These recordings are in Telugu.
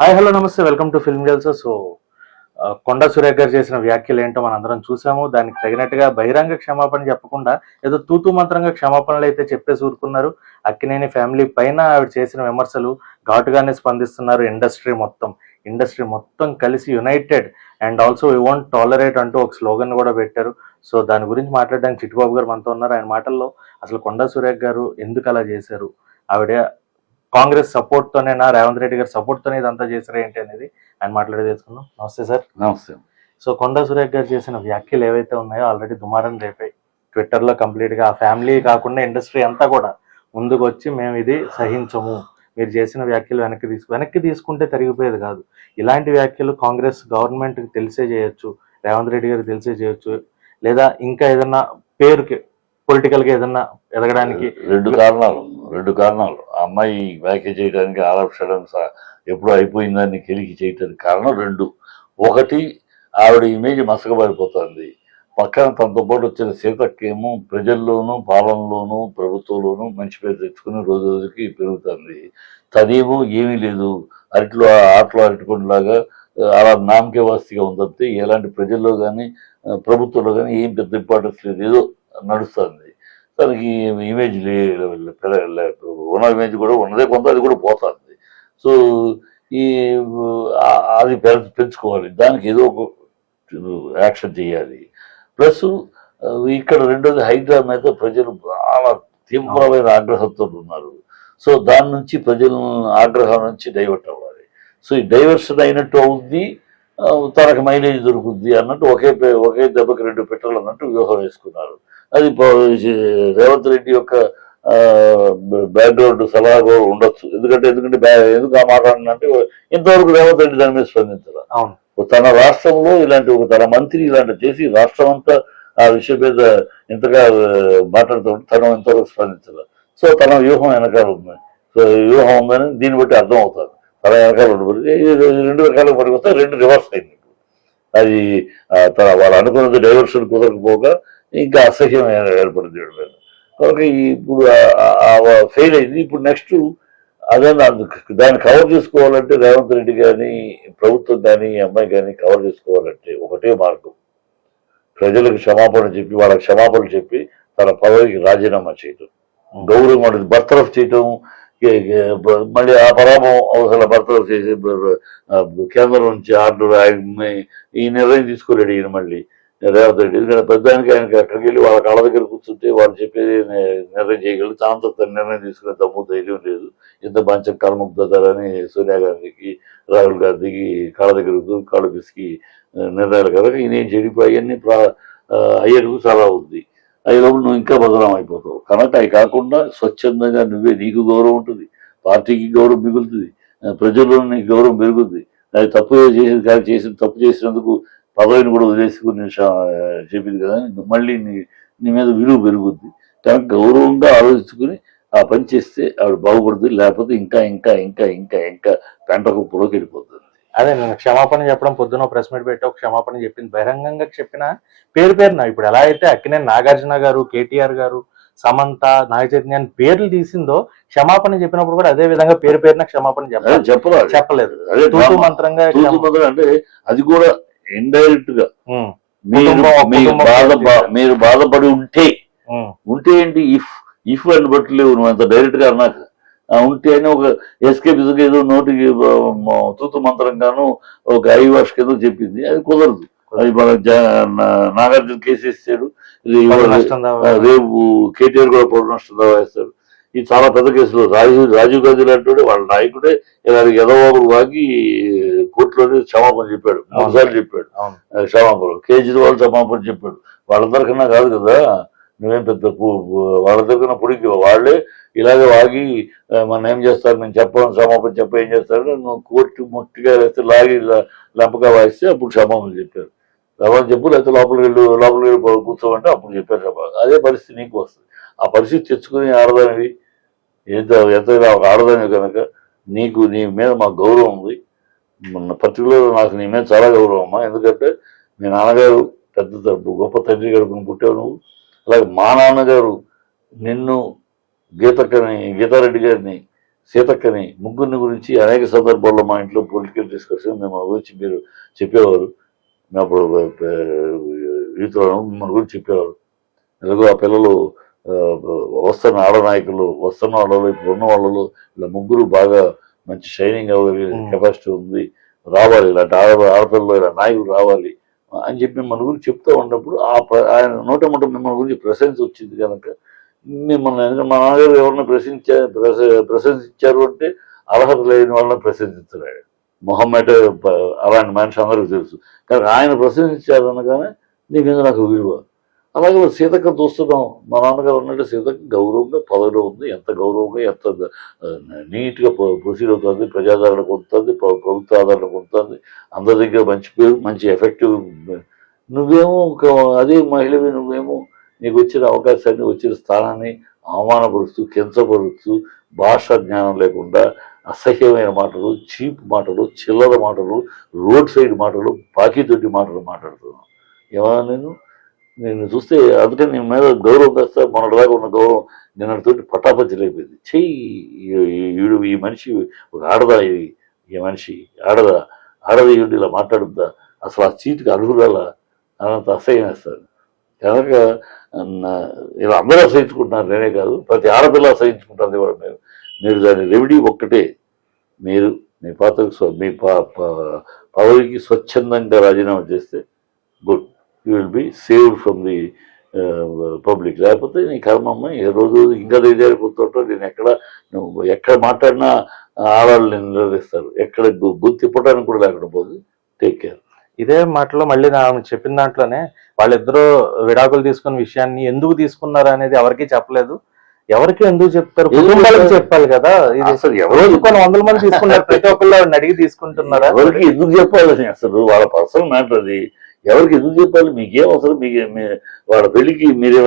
హాయ్ హలో నమస్తే welcome to film గెల్స్. Konda Surekha గారు చేసిన వ్యాఖ్యలు ఏంటో మనందరం చూసాము. దానికి తగినట్టుగా బహిరంగ క్షమాపణ చెప్పకుండా ఏదో తూతూ మంత్రంగా క్షమాపణలు అయితే చెప్పేసి ఊరుకున్నారు. అక్కినేని ఫ్యామిలీ పైన ఆవిడ చేసిన విమర్శలు ఘాటుగానే స్పందిస్తున్నారు. ఇండస్ట్రీ మొత్తం కలిసి united and also we won't tolerate అంటూ ఒక స్లోగన్ కూడా పెట్టారు. సో దాని గురించి మాట్లాడడానికి చిట్టుబాబు గారు మనతో ఉన్నారు. ఆయన మాటల్లో అసలు కొండా సురేఖ గారు ఎందుకు అలా చేశారు, ఆవిడ కాంగ్రెస్ సపోర్ట్ తోనేనా, రేవంత్ రెడ్డి గారి సపోర్ట్ తోనే ఇదంతా చేశారా ఏంటి అనేది ఆయన మాట్లాడే తెలుసుకుందాం. నమస్తే సార్. నమస్తే. సో కొండా సురేఖ గారు చేసిన వ్యాఖ్యలు ఏవైతే ఉన్నాయో ఆల్రెడీ దుమారం రేపాయి ట్విట్టర్ లో. కంప్లీట్ గా ఆ ఫ్యామిలీ కాకుండా ఇండస్ట్రీ అంతా కూడా ముందుకు వచ్చి మేము ఇది సహించము, మీరు చేసిన వ్యాఖ్యలు వెనక్కి తీసుకుంటే తరిగిపోయేది కాదు. ఇలాంటి వ్యాఖ్యలు కాంగ్రెస్ గవర్నమెంట్ కి తెలిసే చేయొచ్చు, రేవంత్ రెడ్డి గారికి తెలిసే చేయొచ్చు, లేదా ఇంకా ఏదన్నా పేరుకి పొలిటికల్ గా ఏదన్నా ఎదగడానికి. రెండు కారణాలు ఆ అమ్మాయి వ్యాఖ్య చేయడానికి ఆరోపించడం ఎప్పుడు అయిపోయిందని కెలికి చేయడానికి కారణం రెండు. ఒకటి, ఆవిడ ఇమేజ్ మసకబారిపోతుంది. పక్కన తనతో పాటు వచ్చిన సీతక్కేమో ప్రజల్లోనూ పాలనలోనూ ప్రభుత్వంలోనూ మంచి పేరు తెచ్చుకుని రోజు రోజుకి పెరుగుతుంది. తనేమో ఏమీ లేదు, ఆటలో అరటిపండులాగా అలా నామకే వాస్తిగా ఉందంటే ఎలాంటి ప్రజల్లో కానీ ప్రభుత్వంలో కానీ ఏం పెద్ద ఇంపార్టెన్స్ లేదు, ఏదో నడుస్తుంది. తనకి ఇమేజ్ ఉన్న ఇమేజ్ కూడా ఉన్నదే కొంత, అది కూడా పోతుంది. సో ఈ అది పెంచుకోవాలి, దానికి ఏదో ఒక యాక్షన్ చేయాలి. ప్లస్ ఇక్కడ రెండోది, హైడ్రా మీద ప్రజలు చాలా తీవ్రమైన ఆగ్రహంతో ఉన్నారు. సో దాని నుంచి ప్రజల ఆగ్రహం నుంచి డైవర్ట్ అవ్వాలి. సో ఈ డైవర్షన్ అయినట్టు అవుద్ది, తనకు మైలేజ్ దొరుకుద్ది అన్నట్టు ఒకే దెబ్బకి రెండు పెట్టాలి అన్నట్టు వ్యూహం వేసుకున్నారు. అది రేవంత్ రెడ్డి యొక్క బ్యాక్గ్రౌండ్ సలహా కూడా ఉండొచ్చు. ఎందుకు ఆ మాట అంటే ఇంతవరకు రేవంత్ రెడ్డి దాని మీద స్పందించారు. తన రాష్ట్రంలో ఇలాంటి తన మంత్రి ఇలాంటి చేసి రాష్ట్రం అంతా ఆ విషయం మీద ఇంతగా మాట్లాడుతూ తను ఇంతవరకు స్పందించారు. సో తన వ్యూహం వెనకాల ఉంది. సో వ్యూహం ఉందని దీన్ని బట్టి అర్థం అవుతారు. తన వెనకాల ఉండబడి రెండు రకాల పడికి వస్తే రెండు రివర్స్ అయింది. అది వాళ్ళు అనుకున్నది డైవర్షన్ కుదరకపోగా ఇంకా అసహ్యం ఏర్పడింది కనుక ఇప్పుడు ఫెయిల్ అయింది. ఇప్పుడు నెక్స్ట్ అదే దాన్ని కవర్ చేసుకోవాలంటే రేవంత్ రెడ్డి కానీ ప్రభుత్వం కానీ అమ్మాయి కానీ కవర్ చేసుకోవాలంటే ఒకటే మార్గం, ప్రజలకు క్షమాపణ చెప్పి వాళ్ళకి క్షమాపణ చెప్పి తన పదవికి రాజీనామా చేయటం, గౌరవం అనేది బర్తరఫ్ చేయటం. మళ్ళీ ఆ పరాభం అవసరం బర్తరఫ్ చేసి కేంద్రం నుంచి ఆర్డర్ ఈ నిర్ణయం తీసుకోలేడు ఈయన మళ్ళీ రేవంత్ రెడ్డి. ఎందుకంటే పెద్దానికి ఆయనకి అక్కడికి వెళ్ళి వాళ్ళ కాళ్ళ దగ్గర కూర్చుంటే వాళ్ళు చెప్పేది నిర్ణయం చేయగలరు. తాను తన నిర్ణయం తీసుకునే దమ్ము ధైర్యం లేదు. ఇంత మంచి కలముగ్ధని సోనియా గాంధీకి రాహుల్ గాంధీకి కాళ్ళ దగ్గర కాళ్ళు పిసికి నిర్ణయాలు కదా ఈయన ఏం చెడిపోయాయన్నీ అయ్యేందుకు చాలా ఉంది. అయ్యేలోపు నువ్వు ఇంకా బదనాం అయిపోతావు. కనుక అవి కాకుండా స్వచ్ఛందంగా నీకు గౌరవం ఉంటుంది, పార్టీకి గౌరవం మిగులుతుంది, ప్రజల్లో నీకు గౌరవం పెరుగుతుంది. అది తప్పు తప్పు చేసినందుకు పదవిని కూడా వదిలేసుకుని చెప్పింది కదా, మళ్ళీ నీ మీద విలువ పెరుగుద్ది. కనుక గౌరవంగా ఆలోచించుకుని ఆ పని చేస్తే ఆవిడ బాగుపడుతుంది. లేకపోతే ఇంకా ఇంకా ఇంకా ఇంకా ఇంకా పెంట కుప్పలోకి వెళ్ళిపోతుంది. అదే నేను క్షమాపణ చెప్పడం, పొద్దున ప్రెస్ మీట్ పెట్టి ఒక క్షమాపణ చెప్పింది, బహిరంగంగా చెప్పిన పేరున ఇప్పుడు ఎలా అయితే అక్కినేని నాగార్జున గారు, కేటీఆర్ గారు, సమంత, నాగచైతన్య పేర్లు తీసిందో క్షమాపణ చెప్పినప్పుడు కూడా అదే విధంగా పేరున క్షమాపణ చెప్పలేదు. తూతూ మంత్రంగా అంటే అది కూడా ఇండైరెక్ట్ గా మీరు బాధపడి ఉంటే ఏంటి, ఇఫ్ అని బట్టలేవు నువ్వు అంత డైరెక్ట్ గా అన్నాక ఉంటే అని ఒక ఎస్కేప్ ఏదో నోటికి తూతు మంత్రంగాను ఒక ఐవాష్ ఏదో చెప్పింది. అది కుదరదు. అది మన నాగార్జున కేసు వేస్తాడు, రేపు కేటీఆర్ కూడా పొడి నష్టం దావా వేస్తాడు. ఇది చాలా పెద్ద కేసులు. రాజీవ్ గాంధీ లాంటి వాళ్ళ నాయకుడే ఇలాంటి ఎదవాగులు వాగి కోర్టులోనే క్షమాపణ చెప్పాడు, 3 సార్లు చెప్పాడు క్షమాపణ. కేజ్రీవాల్ క్షమాపణ చెప్పాడు. వాళ్ళందరికన్నా కాదు కదా, నువ్వేం పెద్ద వాళ్ళందరికన్నా పొడికి వాళ్ళే ఇలాగే వాగి మనం ఏం చేస్తారు, నేను చెప్పను క్షమాపణ ఏం చేస్తారంటే నువ్వు కోర్టు ముట్టిగా వేస్తే లాగి లెంపగా వాయిస్తే అప్పుడు క్షమాపణ చెప్పారు. ఎవరు చెప్పు, లేకపోతే లోపలికి వెళ్ళి కూర్చోమంటే అప్పుడు చెప్పారు క్షమాపణ. అదే పరిస్థితి నీకు వస్తుంది. ఆ పరిస్థితి తెచ్చుకుని ఆడదానివి ఎంతైనా ఒక ఆడదానివి కనుక నీకు నీ మీద మాకు గౌరవం ఉంది. పర్టికులర్ నాకు నీ మీద చాలా గౌరవం అమ్మా. ఎందుకంటే మీ నాన్నగారు పెద్ద గొప్ప తండ్రి గడుపుని పుట్టావు నువ్వు. అలాగే మా నాన్నగారు నిన్ను గీతారెడ్డి గారిని సీతక్కని ముగ్గురిని గురించి అనేక సందర్భాల్లో మా ఇంట్లో పొలిటికల్ డిస్కషన్ మన గురించి మీరు చెప్పేవారు. అప్పుడు యూత్లో మన గురించి చెప్పేవారు. ఎలాగో ఆ పిల్లలు వస్తున్న ఆడనాయకులు, వస్తున్న వాళ్ళలో ఇప్పుడు ఉన్న వాళ్ళలో ఇలా ముగ్గురు బాగా మంచి షైనింగ్ అవ్వగలిగే కెపాసిటీ ఉంది, రావాలి ఇలాంటి ఆడపిల్లలు ఇలా నాయకులు రావాలి అని చెప్పి మన గురించి చెప్తూ ఉన్నప్పుడు ఆయన నోటముట మిమ్మల్ని గురించి ప్రశంస వచ్చింది కనుక మిమ్మల్ని, ఎందుకంటే మా నాన్నగారు ఎవరిని ప్రశంసించారు అంటే అర్హత లేని వాళ్ళని ప్రశంసించలేడు. మొహమ్మద్ అలాంటి మనిషి అందరికీ తెలుసు. కానీ ఆయన ప్రశంసించారు అనగానే నీ మీద నాకు విలువ. అలాగే సీతక్క చూస్తున్నాం, మా నాన్నగారు ఉన్నట్టు సీతక్క గౌరవంగా పదవిలో ఉంది, ఎంత గౌరవంగా ఎంత నీట్గా ప్రొసీడ్ అవుతుంది, ప్రజాదరణ పొందుతుంది, ప్రభుత్వ ఆదరణ పొందుతుంది, అందరి దగ్గర మంచి పేరు, మంచి ఎఫెక్టివ్. నువ్వేమో అదే మహిళవి, నువ్వేమో నీకు వచ్చిన అవకాశాన్ని, వచ్చిన స్థానాన్ని అవమానపరుస్తూ, కించపరుస్తూ, భాషా జ్ఞానం లేకుండా అసహ్యమైన మాటలు, చీప్ మాటలు, చిల్లర మాటలు, రోడ్ సైడ్ మాటలు, బాకీతోటి మాటలు మాట్లాడుతున్నాను. ఏమన్నా నేను చూస్తే అందుకని నీ మీద గౌరవం తెస్తా, మొన్నటిదాకా ఉన్న గౌరవం నిన్నటితోటి పటాపంచలేకపోయింది. చెయ్యి ఈ మనిషి ఒక ఆడదా, ఈ మనిషి ఆడది ఇలా మాట్లాడుద్దా, అసలు ఆ చీటికి అర్హురాలా అనంత అసహ్యం వేస్తారు. కనుక ఇలా అందరూ అసహించుకుంటున్నారు, నేనే కాదు, ప్రతి ఆడపిల్ల అసహించుకుంటుంది కూడా. మీరు దాని రెమెడీ ఒక్కటే, మీరు మీ పాత్రకు మీ పదవికి స్వచ్ఛందంగా రాజీనామా చేస్తే good, you will be saved from the public. లేకపోతే నీ కర్మమ్మ ఏ రోజు ఇంకా దిగజారిపోతుంటో, నేను ఎక్కడ మాట్లాడినా ఆడవాళ్ళు నిలదీస్తారు, ఎక్కడ గుర్తు తిప్పడానికి కూడా లేకుండా పోదు. Take care. ఇదే మాటలో మళ్ళీ చెప్పిన దాంట్లోనే వాళ్ళిద్దరూ విడాకులు తీసుకున్న విషయాన్ని ఎందుకు తీసుకున్నారు అనేది ఎవరికి చెప్పలేదు. ఎవరికి ఎందుకు చెప్తారు? కుటుంబాలకు చెప్పాలి కదా. ఇది అసలు ఎవరు కొన్ని 100 మంది తీసుకున్నారు, ప్రతి ఒక్కళ్ళు అడిగి తీసుకుంటున్నారా? ఎవరికి ఎందుకు చెప్పాలని అసలు వాళ్ళ పర్సనల్ మ్యాటర్ అది. ఎవరికి ఎందుకు చెప్పాలి? మీకేం అవసరం? వాళ్ళ పెళ్లికి మీరు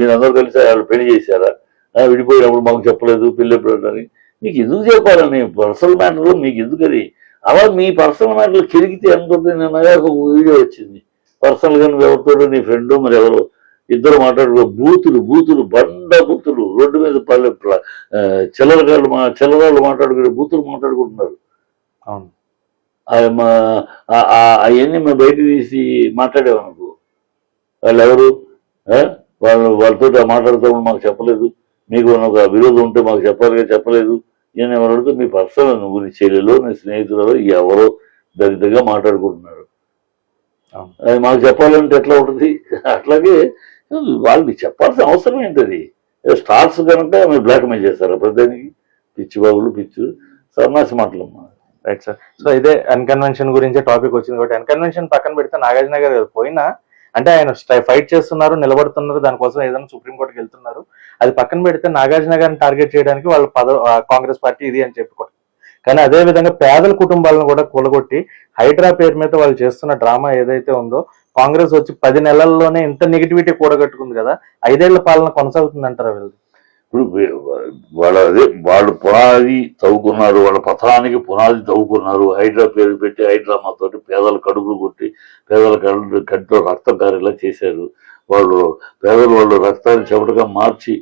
మీరందరూ కలిసి వాళ్ళు పెళ్లి చేశారా? విడిపోయినప్పుడు మాకు చెప్పలేదు, పెళ్లి ఎప్పుడు అని మీకు ఎందుకు చెప్పాలని? పర్సనల్ మ్యాటర్ మీకు ఎందుకు? అది అలా మీ పర్సనల్ మ్యాటర్ కెరిగితే అనుకుంటే నిన్నగా ఒక వీడియో వచ్చింది. పర్సనల్ గా నువ్వు ఎవరితో, నీ ఫ్రెండ్ మరి ఎవరో ఇద్దరు మాట్లాడుకో, బూతులు బండ బూతులు, రోడ్డు మీద చిల్లరాళ్ళు మాట్లాడుకునే బూతులు మాట్లాడుకుంటున్నారు. అవును, అవన్నీ మేము బయట తీసి మాట్లాడేవనుకో, వాళ్ళు ఎవరు వాళ్ళతో మాట్లాడుతూ మాకు చెప్పలేదు, మీకు ఒక విరోధం ఉంటే మాకు చెప్పలేదు. నేను ఎవరితో మీ పర్సనల్ గురి చెల్లెలో, నీ స్నేహితులలో ఎవరో దరిద్రంగా మాట్లాడుకుంటున్నారు. అది మాకు చెప్పాలంటే ఎట్లా ఉంటుంది? అట్లాగే వాళ్ళకి చెప్పాల్సిన అవసరం ఏంటది? స్టార్స్ కనుక మీరు బ్లాక్మెయిల్ చేస్తారా ప్రతిదానికి? పిచ్చి బాబులు, పిచ్చి సన్నాసి మాటలమ్మా. Right sir. సో ఇదే అన్కన్వెన్షన్ గురించి టాపిక్ వచ్చింది కాబట్టి అన్కన్వెన్షన్ పక్కన పెడితే నాగార్జున గారు పోయినా అంటే ఆయన ఫైట్ చేస్తున్నారు, నిలబడుతున్నారు, దానికోసం ఏదైనా సుప్రీంకోర్టుకి వెళ్తున్నారు. అది పక్కన పెడితే నాగార్జున గారిని టార్గెట్ చేయడానికి వాళ్ళ కాంగ్రెస్ పార్టీ ఇది అని చెప్పుకోండి. కానీ అదే విధంగా పేదల కుటుంబాలను కూడా కూలగొట్టి హైడ్రా పేరు మీద వాళ్ళు చేస్తున్న డ్రామా ఏదైతే ఉందో, కాంగ్రెస్ వచ్చి 10 నెలల్లోనే ఇంత నెగిటివిటీ కూడగట్టుకుంది కదా, 5 ఏళ్ల పాలన కొనసాగుతుంది అంటారా వీళ్ళు? ఇప్పుడు వాళ్ళు పునాది తవ్వుకున్నారు, వాళ్ళ పథకానికి పునాది తవ్వుకున్నారు. హైడ్రా పేరు పెట్టి హైడ్రామాతోటి పేదల కడుపులు కొట్టి పేదల కంటిలో రక్తం కారేలా చేశారు. వాళ్ళు రక్తాన్ని చెమటగా మార్చి,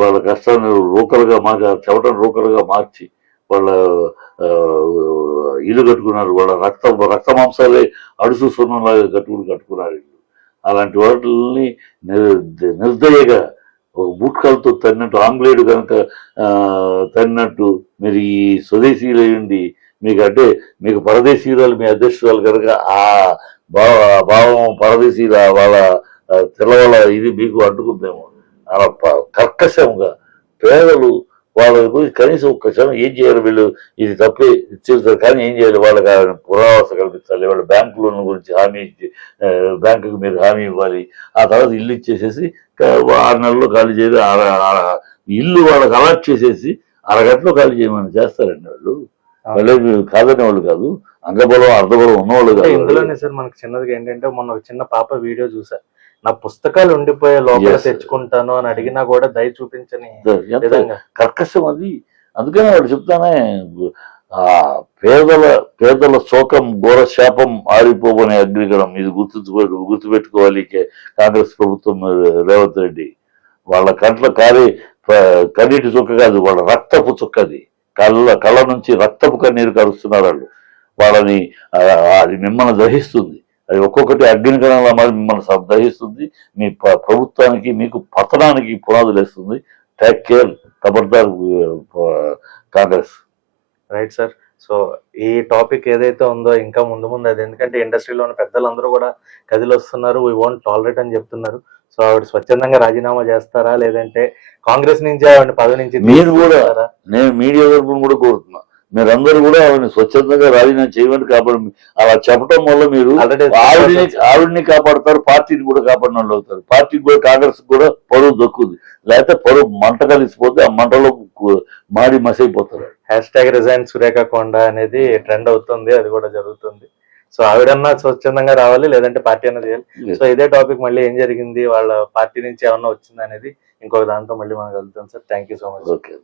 వాళ్ళ కష్టాన్ని చెమటను రూకలుగా మార్చి వాళ్ళ ఇల్లు కట్టుకున్నారు. వాళ్ళ రక్త మాంసాలే అడుసు సున్నంలాగా కట్టుకున్నారు. అలాంటి వాటిని నిర్దయగా ఒక బూట్కాలతో తన్నట్టు, ఆంగ్లేయుడు కనుక తన్నట్టు మీరు ఈ స్వదేశీయులయ్యండి, మీకు పరదేశీయురాలు మీ అధ్యక్షురాలు కనుక ఆ భావం పరదేశీయుల వాళ్ళ తెల్లవాళ్ళ ఇది మీకు అంటుకుందేమో. అలా కర్కశంగా పేదలు వాళ్ళ గురించి కనీసం ఒక్క క్షణం ఏం చేయాలి, వీళ్ళు ఇది తప్పే చేస్తారు కానీ ఏం చేయాలి, వాళ్ళకి పురావస్థ కల్పించాలి, వాళ్ళ బ్యాంకు లోన్ల గురించి హామీ ఇచ్చి బ్యాంకుకి మీరు హామీ ఇవ్వాలి, ఆ తర్వాత ఇల్లు ఇచ్చేసేసి 6 నెలల్లో ఖాళీ చేయాలి, ఇల్లు వాళ్ళకి అలాట్ చేసేసి అరగంటలో ఖాళీ చేయమని చేస్తారండి వాళ్ళు. వాళ్ళే కాదనే వాళ్ళు కాదు, అంగబలం అర్ధబలం ఉన్నవాళ్ళు కాదు. ఇందులోనే సార్ మనకు చిన్నదిగా ఏంటంటే, మొన్న ఒక చిన్న పాప వీడియో చూసా, నా పుస్తకాలు ఉండిపోయే లోపల తెచ్చుకుంటాను అని అడిగినా కూడా దయ చూపించని కర్కశం అది. అందుకనే వాడు చెప్తానే, ఆ పేదల శోకం ఘోర శాపం ఆరిపోబోనే అగ్నిగణం, ఇది గుర్తుపెట్టుకోవాలి కాంగ్రెస్ ప్రభుత్వం, రేవంత్ రెడ్డి. వాళ్ళ కంట్లో కన్నీటి చుక్క కాదు, వాళ్ళ రక్తపు చుక్కది, కళ్ళ నుంచి రక్తపు కన్నీరు కరుస్తున్నారు వాళ్ళు. వాళ్ళని అది మిమ్మల్ని దహిస్తుంది. అది ఒక్కొక్కటి అగ్నికణంలో మరి మిమ్మల్ని దహిస్తుంది. మీ ప్రభుత్వానికి మీకు పతనానికి పునాదులు వేస్తుంది. టేక్ కేర్, ఖబర్దార్ కాంగ్రెస్. Right sir. సో ఈ టాపిక్ ఏదైతే ఉందో ఇంకా ముందు అది, ఎందుకంటే ఇండస్ట్రీలో ఉన్న పెద్దలందరూ కూడా కదిలి వస్తున్నారు, వీ వోంట్ టాలరేట్ అని చెప్తున్నారు. సో ఆవిడ స్వచ్ఛందంగా రాజీనామా చేస్తారా, లేదంటే కాంగ్రెస్ నుంచి ఆవిడ పదవి నుంచి మీరు కూడా, నేను మీడియా తరఫున కూడా కోరుతున్నా, మీరందరూ కూడా ఆవిడని స్వచ్ఛందంగా రాజీనామా చేయమని. కాబట్టి అలా చెప్పడం వల్ల మీరు ఆవిడని కాపాడతారు, పార్టీని కూడా కాపాడిన వాళ్ళు అవుతారు. పార్టీకి కూడా, కాంగ్రెస్ కూడా పరువు దక్కుతుంది. లేకపోతే పరువు మంట కలిసిపోతే ఆ మంటలో మాడి మసైపోతారు. #రిజైన్ సురేఖ కొండ అనేది ట్రెండ్ అవుతుంది, అది కూడా జరుగుతుంది. సో ఆవిడన్నా స్వచ్ఛందంగా రావాలి, లేదంటే పార్టీ అన్నా చేయాలి. సో ఇదే టాపిక్ మళ్ళీ ఏం జరిగింది, వాళ్ళ పార్టీ నుంచి ఏమన్నా వచ్చింది అనేది ఇంకొక దాంతో మళ్ళీ మనం కలుగుతాం sir. Thank you so much. Okay.